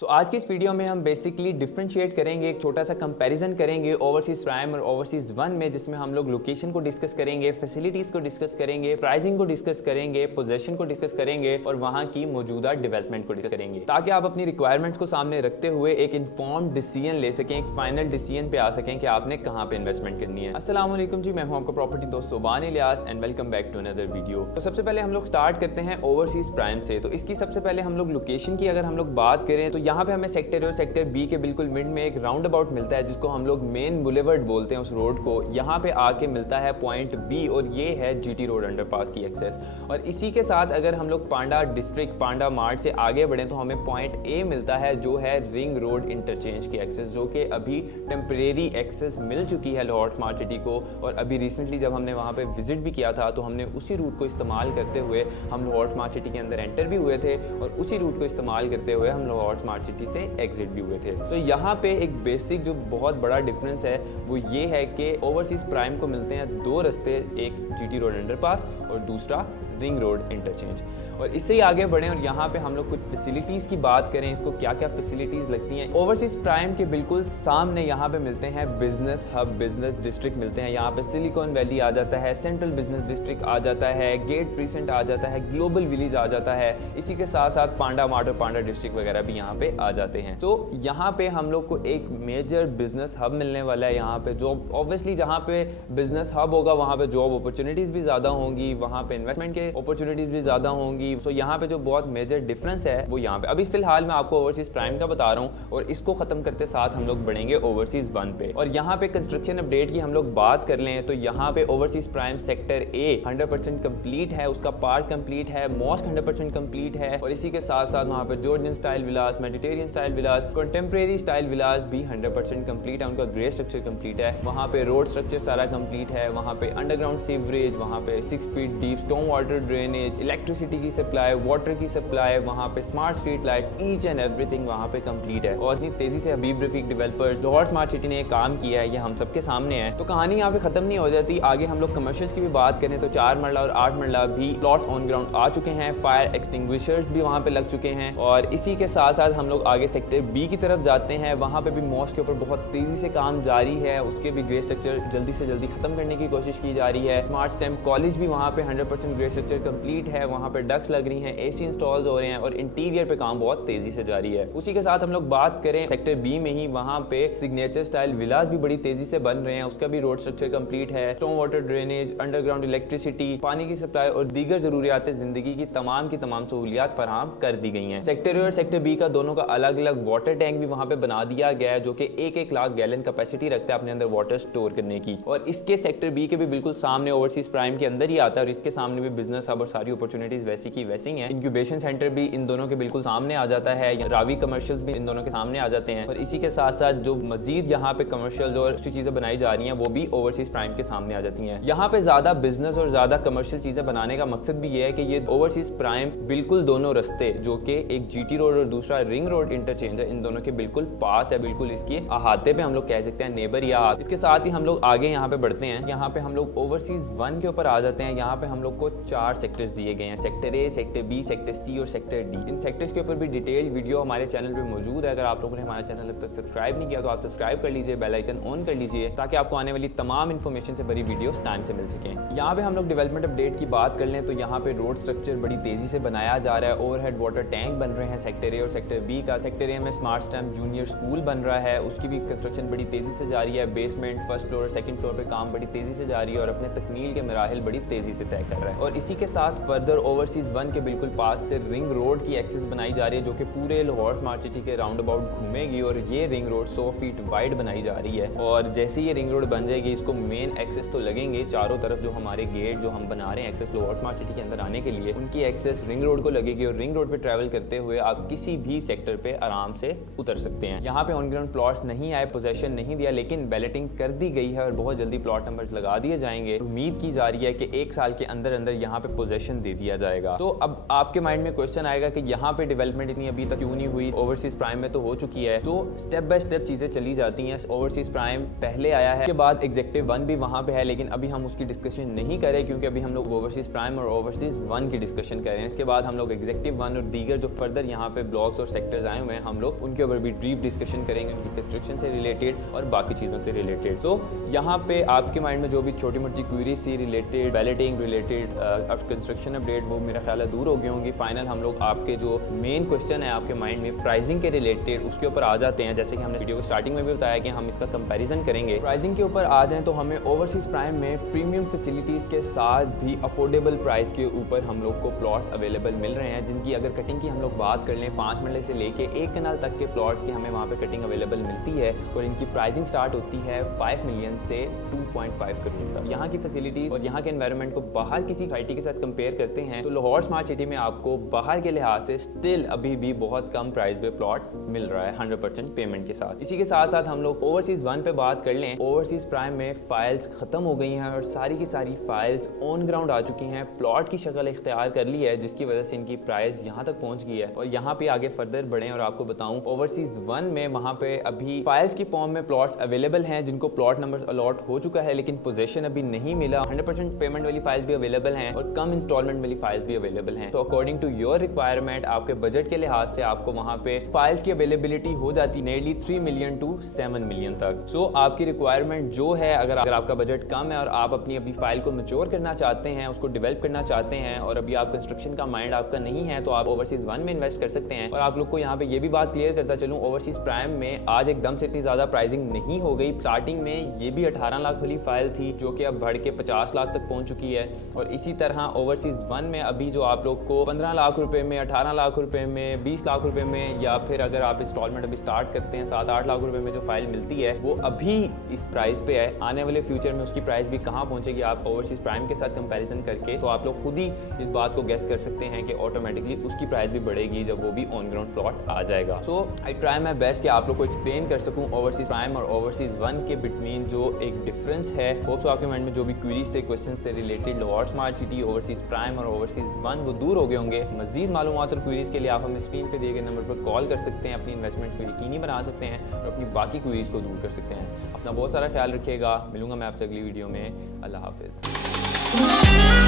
तो आज की इस वीडियो में हम बेसिकली डिफरेंशिएट करेंगे, एक छोटा सा कंपैरिजन करेंगे ओवरसीज़ प्राइम और ओवरसीज़ वन में, जिसमें हम लोग लोकेशन को डिस्कस करेंगे, फैसिलिटीज़ को डिस्कस करेंगे, प्राइसिंग को डिस्कस करेंगे, पोजेशन को डिस्कस करेंगे और वहाँ की मौजूदा डेवलपमेंट को डिस्कस करेंगे, ताकि आप अपनी रिक्वायरमेंट्स को सामने रखते हुए एक इन्फॉर्म्ड डिसीजन ले सकें, एक फाइनल डिसीजन पे आ सकें कि आपने कहाँ पे इन्वेस्टमेंट करनी है। अस्सलाम वालेकुम जी, मैं हूँ आपका प्रॉपर्टी दोस्त Soban Ilyas and welcome back to another video. तो सबसे पहले हम लोग स्टार्ट करते हैं ओवरसीज़ प्राइम से। तो इसकी सबसे पहले हम लोग लोकेशन की अगर हम लोग बात करें तो यहाँ पे हमें सेक्टर बी के बिल्कुल मिड में एक राउंड अबाउट मिलता है, जिसको हम लोग मेन बुलेवर्ड बोलते हैं। उस रोड को यहाँ पे आके मिलता है पॉइंट बी और ये है जीटी रोड अंडरपास की एक्सेस। और इसी के साथ अगर हम लोग पांडा डिस्ट्रिक्ट पांडा मार्ट से आगे बढ़े तो हमें पॉइंट ए मिलता है, जो है रिंग रोड इंटरचेंज की एक्सेस, जो कि अभी टेम्परेरी एक्सेस मिल चुकी है लाहौर स्मार्ट सिटी को। और अभी रिसेंटली जब हमने वहाँ पे विजिट भी किया था तो हमने उसी रूट को इस्तेमाल करते हुए हम लाहौर स्मार्ट सिटी के अंदर एंटर भी हुए थे और उसी रूट को इस्तेमाल करते हुए हम लाहौर स्मार्ट सिटी से एग्जिट भी हुए थे। तो यहाँ पे एक बेसिक जो बहुत बड़ा डिफरेंस है वो ये है कि ओवरसीज़ प्राइम को मिलते हैं दो रास्ते, एक जीटी रोड अंडरपास और दूसरा रिंग रोड इंटरचेंज। और इससे ही आगे बढ़ें और यहाँ पे हम लोग कुछ फैसिलिटीज़ की बात करें, इसको क्या क्या फैसिलिटीज़ लगती हैं। ओवरसीज़ प्राइम के बिल्कुल सामने यहाँ पे मिलते हैं बिजनेस हब, बिजनेस डिस्ट्रिक्ट मिलते हैं। यहाँ पे सिलिकॉन वैली आ जाता है, सेंट्रल बिजनेस डिस्ट्रिक्ट आ जाता है, गेट प्रीसेंट आ जाता है, ग्लोबल विलेज आ जाता है। इसी के साथ साथ पांडा मार्ट और पांडा डिस्ट्रिक्ट वगैरह भी यहाँ पे आ जाते हैं। तो यहाँ पे हम लोग को एक मेजर बिजनेस हब मिलने वाला है। यहाँ पे जॉब ऑब्वियसली जहाँ पे बिजनेस हब होगा वहाँ पे जॉब अपॉर्चुनिटीज़ भी ज़्यादा होंगी, वहाँ पे इन्वेस्टमेंट के अपॉर्चुनिटीज़ भी ज़्यादा होंगी। सो यहाँ पे जो बहुत मेजर डिफरेंस है वो यहाँ पे अभी फिलहाल मैं आपको ओवरसीज़ प्राइम का बता रहा हूँ और इसको खत्म करते साथ हम लोग बढ़ेंगे ओवरसीज़ वन पे। और यहाँ पे कंस्ट्रक्शन अपडेट की हम लोग बात कर लें तो यहाँ पे overseas prime sector A 100% complete है, उसका पार्ट कंप्लीट है, मॉस्क 100% कंप्लीट है। और इसी के साथ साथ वहाँ पे Georgian style villas, Mediterranean style villas, contemporary style villas भी 100% कंप्लीट है, उनका ग्रे स्ट्रक्चर कंप्लीट है। वहाँ पे रोड स्ट्रक्चर सारा कंप्लीट है, वहाँ पे अंडरग्राउंड सीवरेज, वहाँ पे 6 feet deep storm water drainage, electricity की सप्लाई, वाटर की सप्लाई, वहाँ पे smart street lights, each and everything वहाँ पे कंप्लीट है। और इतनी तेजी से Habib Rafiq developers Lahore smart city ने काम किया है, ये हम सबके सामने है। तो कहानी यहाँ पे खत्म नहीं हो जाती, आगे हम लोग कमर्शियल्स की भी बात करें तो 4 मरला और 8 मरला भी प्लॉट्स ऑन ग्राउंड आ चुके हैं, फायर एक्सटिंग्विशर्स भी वहाँ पे लग चुके हैं। और इसी के साथ साथ हम लोग आगे सेक्टर बी की तरफ जाते हैं, वहाँ पे भी मॉस्क के ऊपर बहुत तेजी से काम जारी है, उसके भी ग्रे स्ट्रक्चर जल्दी से जल्दी खत्म करने की कोशिश की जा रही है। स्मार्ट स्टेम कॉलेज भी वहाँ पे 100% ग्रे स्ट्रक्चर कंप्लीट है, वहाँ पे डक्स लग रही हैं, एसी इंस्टॉल्स हो रहे हैं और इंटीरियर पे काम बहुत तेजी से जारी है। उसी के साथ हम लोग बात करें सेक्टर बी में ही, वहाँ पे सिग्नेचर स्टाइल विलास भी बड़ी तेजी से बन रहे हैं, उसका भी रोड स्ट्रक्चर कंप्लीट है, storm water drainage, underground electricity, पानी की सप्लाई और दीगर जरूरियात जिंदगी की तमाम सहूलियात फराहम कर दी गई हैं। सेक्टर ए और सेक्टर बी का दोनों का अलग अलग वाटर टैंक भी वहाँ पे बना दिया गया है, जो कि 1-1 लाख गैलन कैपेसिटी रखता है अपने अंदर वाटर स्टोर करने की। और इसके सेक्टर बी के भी बिल्कुल सामने ओवरसीज़ प्राइम के अंदर ही आता है और इसके सामने भी बिजनेस हब और सारी अपॉर्चुनिटीज वैसी की वैसी हैं। इंक्यूबेशन सेंटर भी इन दोनों के बिल्कुल सामने आ जाता है, रावी कमर्शियल्स भी इन दोनों के सामने आ जाते हैं। और इसी के साथ साथ जो मजीद यहाँ पे कमर्शियल और दूसरी चीजें बनाई जा रही हैं वो भी ओवरसीज़ प्राइम के सामने आ जाती हैं। यहाँ पे ज्यादा बिजनेस और ज्यादा कमर्शियल चीजें बनाने का मकसद भी ये है कि ये ओवरसीज़ प्राइम बिल्कुल दोनों रास्ते, जो कि एक जीटी रोड और दूसरा रिंग रोड इंटरचेंज है, इन दोनों के बिल्कुल पास है, बिल्कुल इसके अहाते पे हम लोग कह सकते हैं, नेबर या हाथ। इसके साथ ही हम लोग आगे यहाँ पे बढ़ते हैं, यहाँ पे हम लोग ओवरसीज़ वन के ऊपर आ जाते हैं। यहाँ पे हम लोग को 4 सेक्टर्स दिए गए हैं, sector A, sector B, sector C और सेक्टर डी। इन सेक्टर्स के ऊपर भी डिटेल वीडियो हमारे चैनल पे मौजूद है। अगर आप लोगों ने हमारा चैनल अब तक सब्सक्राइब नहीं किया तो आप सब्सक्राइब कर लीजिए, बेल आइकन ऑन कर लीजिए, ताकि आपको आने वाली तमाम इन्फॉर्मेशन से बड़ी वीडियोस टाइम से मिल सकें। यहाँ पे हम लोग डेवलपमेंट अपडेट की बात कर लें तो यहाँ पे रोड स्ट्रक्चर बड़ी तेजी से बनाया जा रहा है, ओवरहेड वाटर टैंक बन रहे हैं सेक्टर ए और सेक्टर बी का। सेक्टर ए में स्मार्ट स्टैम्प जूनियर स्कूल बन रहा है, उसकी भी कंस्ट्रक्शन बड़ी तेजी से जारी है। बेसमेंट, फर्स्ट फ्लोर और सेकंड फ्लोर पे काम बड़ी तेजी से जारी है और अपने तकमील के मराहिल बड़ी तेजी से तय कर रहा है। और इसी के साथ फर्दर ओवरसीज़ वन के बिल्कुल पास से रिंग रोड की एक्सेस बनाई जा रही है, जो कि पूरे लाहौर स्मार्ट सिटी के राउंड अबाउट घूमेगी। और ये रिंग रोड 100 फीट वाइड बनाई जा रही है और जैसे ये रिंग रोड बन जाएगी इसको मेन एक्सेस तो लगेंगे चारों तरफ, जो हमारे गेट जो हम बना रहे हैं एक्सेस लाहौर स्मार्ट सिटी के अंदर आने के लिए, उनकी एक्सेस रिंग रोड को लगेगी और रिंग रोड पे ट्रैवल करते हुए आप किसी भी सेक्टर पे आराम से उतर सकते हैं। यहाँ पे ऑन ग्राउंड प्लॉट्स नहीं आए, पोजेशन नहीं दिया, लेकिन बैलेटिंग कर दी गई है और बहुत जल्दी प्लॉट नंबर्स लगा दिए जाएंगे। उम्मीद की जा रही है कि 1 साल के अंदर अंदर यहाँ पे पोजेशन दे दिया जाएगा। तो अब आपके माइंड में क्वेश्चन आएगा कि यहाँ पे डेवलपमेंट इतनी अभी तक क्यों नहीं हुई, ओवरसीज प्राइम में तो हो चुकी है। तो स्टेप बाय स्टेप चीजें चली जाती हैं। ओवरसीज प्राइम पहले आया है, उसके बाद एग्जेक्टिव 1 भी वहां पे है, लेकिन अभी हम उसकी डिस्कशन नहीं करें क्योंकि अभी हम लोग ओवरसीज प्राइम और ओवरसीज 1 की डिस्कशन कर रहे हैं। इसके बाद हम लोग एग्जेक्टिव 1 और दीगर जो फर्दर यहाँ पे ब्लॉक्स और सेक्टर्स आए हुए हैं हम लोग उनके ऊपर भी ब्रीफ डिस्कशन करेंगे, उनकी कंस्ट्रक्शन से रिलेटेड और बाकी चीज़ों से रिलेटेड। सो यहाँ पे आपके माइंड में जो भी छोटी मोटी क्वेरीज थी related balloting related construction update, वो मेरा ख्याल है दूर हो गई होंगी। फाइनल हम लोग आपके जो मेन क्वेश्चन है आपके माइंड में प्राइसिंग के रिलेटेड उसके ऊपर आ जाते हैं। जैसे कि हमने वीडियो को स्टार्टिंग में भी बताया कि हम इसका कंपैरिजन करेंगे। प्राइसिंग के ऊपर आ जाएं तो हमें ओवरसीज प्राइम में प्रीमियम फैसिलिटीज के साथ भी अफोर्डेबल प्राइस के ऊपर हम लोग को प्लॉट्स अवेलेबल मिल रहे हैं, जिनकी अगर कटिंग की हम लोग बात कर लें 5 मरले से लेके 1 कनाल तक के प्लॉट्स की हमें वहाँ पे कटिंग अवेलेबल मिलती है और इनकी प्राइसिंग स्टार्ट होती है 5 मिलियन से 2.5 करोड़ तक। यहाँ की फैसिलिटीज और यहाँ के एनवायरनमेंट को बाहर किसी सिटी के साथ कंपेयर करते हैं तो लाहौर स्मार्ट सिटी में आपको बाहर के लिहाज से स्टिल अभी भी बहुत कम प्राइस पे प्लॉट मिल रहा है 100% पेमेंट के साथ। इसी के साथ साथ हम लोग ओवरसीज 1 पे बात कर लें। ओवरसीज प्राइम में फाइल्स खत्म हो गई हैं और सारी की सारी फाइल्स ऑन ग्राउंड आ चुकी हैं, प्लॉट की शक्ल इख्तियार कर ली है, जिसकी वजह से इनकी प्राइस यहाँ तक पहुंच गई है। और यहाँ पे आगे फर्दर बढ़े और आपको बताऊं ओवरसीज 1 में वहाँ पे अभी फाइल्स की फॉर्म में प्लॉट्स अवेलेबल हैं जिनको प्लॉट नंबर अलॉट हो चुका है, लेकिन पोजेशन अभी नहीं मिला। 100% पेमेंट वाली फाइल्स भी अवेलेबल हैं और कम इंस्टॉलमेंट वाली फाइल्स भी अवेलेबल हैं। तो अकॉर्डिंग टू योर रिक्वायरमेंट आपके बजट के लिहाज से आपको वहाँ पे फाइल्स की अवेलेबिलिटी हो जाती नियरली 3 मिलियन टू 7 मिलियन तक। सो आपकी रिक्वायरमेंट जो है, अगर आपका बजट कम है और आप अपनी अभी फाइल को मैच्योर करना चाहते हैं, उसको डेवलप करना चाहते हैं और अभी आप कंस्ट्रक्शन का माइंड आपका नहीं है, तो आप ओवरसीज 1 में इन्वेस्ट कर सकते हैं। और आप लोग को यहाँ पे ये भी बात क्लियर करता चलूँ, ओवरसीज प्राइम में आज एकदम से इतनी ज्यादा प्राइसिंग नहीं हो गई। स्टार्टिंग में ये भी 18 लाख वाली फाइल थी जो कि अब बढ़ के 50 लाख तक पहुंच चुकी है। और इसी तरह ओवरसीज 1 में अभी जो आप लोग को 15 लाख रुपए में, 18 लाख रुपए में, 20 लाख रुपए में, या फिर अगर आप इंस्टॉलमेंट अभी स्टार्ट करते हैं 7-8 लाख रुपए में जो फाइल मिलती है वो अभी इस प्राइस पे है। आने वाले फ्यूचर में उसकी प्राइस भी कहाँ पहुंचेगी आप ओवरसीज प्राइम के साथ कंपैरिजन करके, तो आप लोग खुद ही इस बात को गेस कर सकते हैं कि ऑटोमेटिकली उसकी प्राइस भी बढ़ेगी जब वो भी ऑन ग्राउंड प्लॉट आ जाएगा। सो आई ट्राई माई बेस्ट कि आप लोग को एक्सप्लेन कर सकूं ओवरसीज प्राइम और ओवरसीज 1 के बिटवीन जो एक डिफरेंस है। होप सो आपके माइंड में जो भी क्वेरीज थे, क्वेश्चंस थे related Lahore smart city, overseas prime और ओवरसीज 1 वो दूर हो गए होंगे। मजीद मालूमात और क्वेरीज के लिए आप हमें स्क्रीन पे दिए गए नंबर पर कॉल कर सकते हैं, अपनी इन्वेस्टमेंट को यकीनी बना सकते हैं और अपनी बाकी क्वेरीज को दूर कर सकते हैं। अपना बहुत सारा ख्याल रखिएगा। मिलूंगा मैं आपसे अगली वीडियो में। अल्लाह हाफिज़।